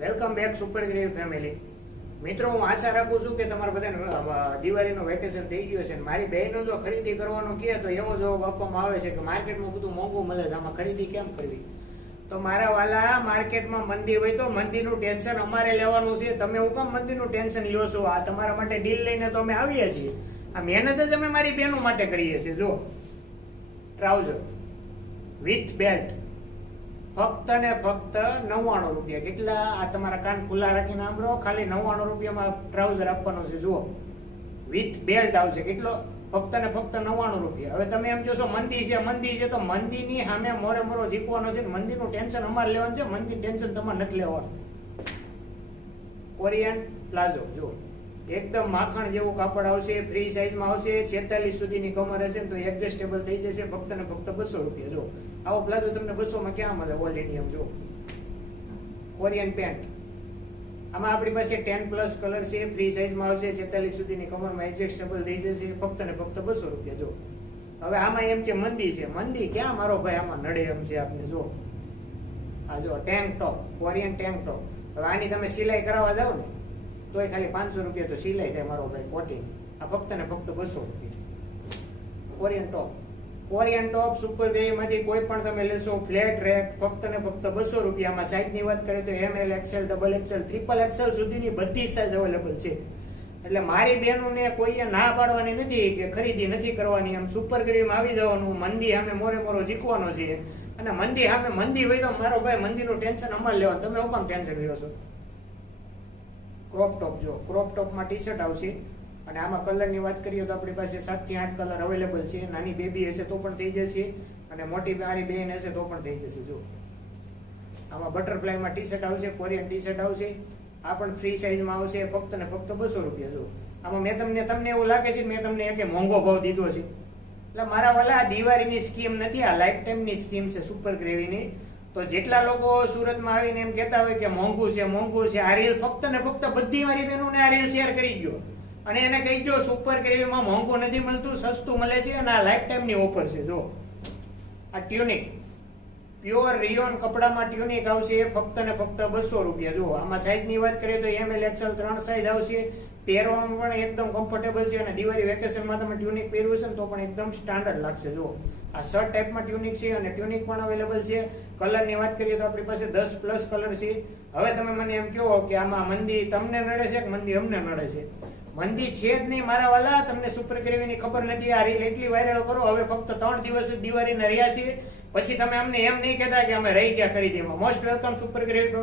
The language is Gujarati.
Welcome back super gravy family. મિત્રો, હું આશા રાખું છું કે તમારા બધાને દિવાળીનો વેકેશન થઈ ગયો છે. મારી બહેનો જો ખરીદી કરવાનો કહે તો એવો જવાબ આપવામાં આવે છે કે માર્કેટમાં બધું મોંઘું મળે છે, આમાં ખરીદી કેમ કરવી? તો મારા વાલા, માર્કેટમાં મંદી હોય તો મંદીનું ટેન્શન અમારે લેવાનું છે. તમે હું કેમ મંદીનું ટેન્શન લ્યો છો? આ તમારા માટે ડીલ લઈને તો અમે આવીએ છીએ. આ મહેનત જ અમે મારી બહેનો માટે કરીએ છીએ. જો ટ્રાઉઝર વિથ બેલ્ટ ફક્ત ને ફક્ત 99 રૂપિયા. કેટલા? આ તમારા કાન ખુલ્લા રાખીને સાંભળો, ખાલી 99 રૂપિયામાં ટ્રાઉઝર આપવાનો છે. જુઓ, વિથ બેલ્ટ આવશે. કેટલો? ફક્ત ને ફક્ત 99 રૂપિયા. હવે તમે એમ જોશો મંદી છે તો મંદીની સામે મોરે મોરો જીતવાનો છે. મંદીનું ટેન્શન અમારે લેવાનું છે, મંદીનું ટેન્શન તમારે નથી લેવાનું. કોરિયન પ્લાઝો જુઓ, એકદમ માખણ જેવું કાપડ આવશે, ફ્રી સાઈઝમાં આવશે, 46 સુધીની કમર હશે તો એડજસ્ટેબલ થઈ જશે. ફક્ત ને ફક્ત 200 રૂપિયા. જો આવો પ્લાઝો તમને 200 માં ક્યાં મળે? All India. જો કોરિયન પેન્ટ, આમાં આપણી પાસે 10+ કલર છે, ફ્રી સાઈઝમાં આવશે, 46 સુધીની કમરમાં એડજસ્ટેબલ થઈ જશે. ફક્ત ને ફક્ત 200 રૂપિયા. જો હવે આમાં એમ છે મંદી છે, મંદી ક્યાં મારો ભાઈ આમાં નડે એમ છે આપને. જો આ જો tank top, Korean tank top. હવે આની તમે સિલાઈ કરાવવા જાવ ને તોય ખાલી 500 રૂપિયા તો સિલાઈ થાય મારો ભાઈ કોટિંગ. આ ફક્ત ને ફક્ત 200 રૂપિયા. કોરિયન ટોપ સુપર ગ્રેવીમાંથી કોઈ પણ તમે લેશો, ફ્લેટ રેટ, ફક્ત ને ફક્ત 200 રૂપિયામાં. સાઈઝની વાત કરીએ તો ML, XL, XXL, XXL સુધીની બધી સાઈઝ અવેલેબલ છે. એટલે મારી બહેનોને કોઈએ ના પાડવાની નથી કે ખરીદી નથી કરવાની. એમ સુપર ગ્રેવીમાં આવી જવાનું, મંદી સામે મોરે મોરો જીકવાનો છે. અને મંદી સામે મંદી હોય તો મારો ભાઈ મંદીનું ટેન્શન અમારે લેવાનું. તમે હું કામ ટેન્શન લ્યો છો? ક્રોપ ટોપ જો, ક્રોપ ટોપમાં ટી-શર્ટ આવશે અને આમાં કલરની વાત કરીએ તો આપણી પાસે 7 થી 8 કલર અવેલેબલ છે. નાની બેબી હશે તો પણ થઈ જશે અને મોટી મારી બેન હશે તો પણ થઈ જશે. જો આમાં બટરફ્લાયમાં ટી-શર્ટ આવશે, કોરિયન ટી-શર્ટ આવશે. આ પણ ફ્રી સાઈઝમાં આવશે. ફક્ત ને ફક્ત 200 રૂપિયા. જો આમાં તમને એવું લાગે છે મેં તમને એક મોંઘો ભાવ દીધો છે. એટલે મારા વાલા, આ દિવાળીની સ્કીમ નથી, આ લાઈફ ટાઈમની સ્કીમ છે સુપર ગ્રેવીની. તો જેટલા લોકો સુરતમાં આવીને એમ કહેતા હોય કે મોંઘું છે, આ રીલ ફક્ત ને ફક્ત બધી મારી બહેનોને આ રીલ શેર કરી ગયો અને એને કહી દો સુપર ગ્રેવીમાં મોંઘું નથી મળતું, સસ્તું મળે છે અને આ લાઈફ ટાઈમની ઓફર છે. જો આ ટ્યુનિક, પ્યોર રિયોન કપડામાં ટ્યુનિક આવશે. ફક્ત ને ફક્ત 200 રૂપિયા. જો આમાં સાઈઝની વાત કરીએ તો ML, XL 3 સાઈઝ આવશે. પહેરવામાં પણ એકદમ કમ્ફર્ટેબલ છે અને દિવાળી વેકેશનમાં તમે ટ્યુનિક પહેર્યું છે ને તો પણ એકદમ સ્ટાન્ડર્ડ લાગશે. જો આ શર્ટ ટાઈપમાં ટ્યુનિક છે અને ટ્યુનિક પણ અવેલેબલ છે. કલરની વાત કરીએ તો આપણી પાસે 10+ કલર છે. હવે તમે મને એમ કહો કે આમાં મંદી તમને નડે છે કે મંદી અમને નડે છે? મંદી છે જ નહીં મારા વાલા, તમને સુપર ગ્રેવીની ખબર નથી. આ રીલ એટલી વાયરલ કરો. હવે ફક્ત 3 દિવસ જ દિવાળીના રહ્યા છે, પછી તમે અમને એમ નહીં કહેતા કે અમે રહી ગયા ખરીદીમાં. Most welcome super gravy.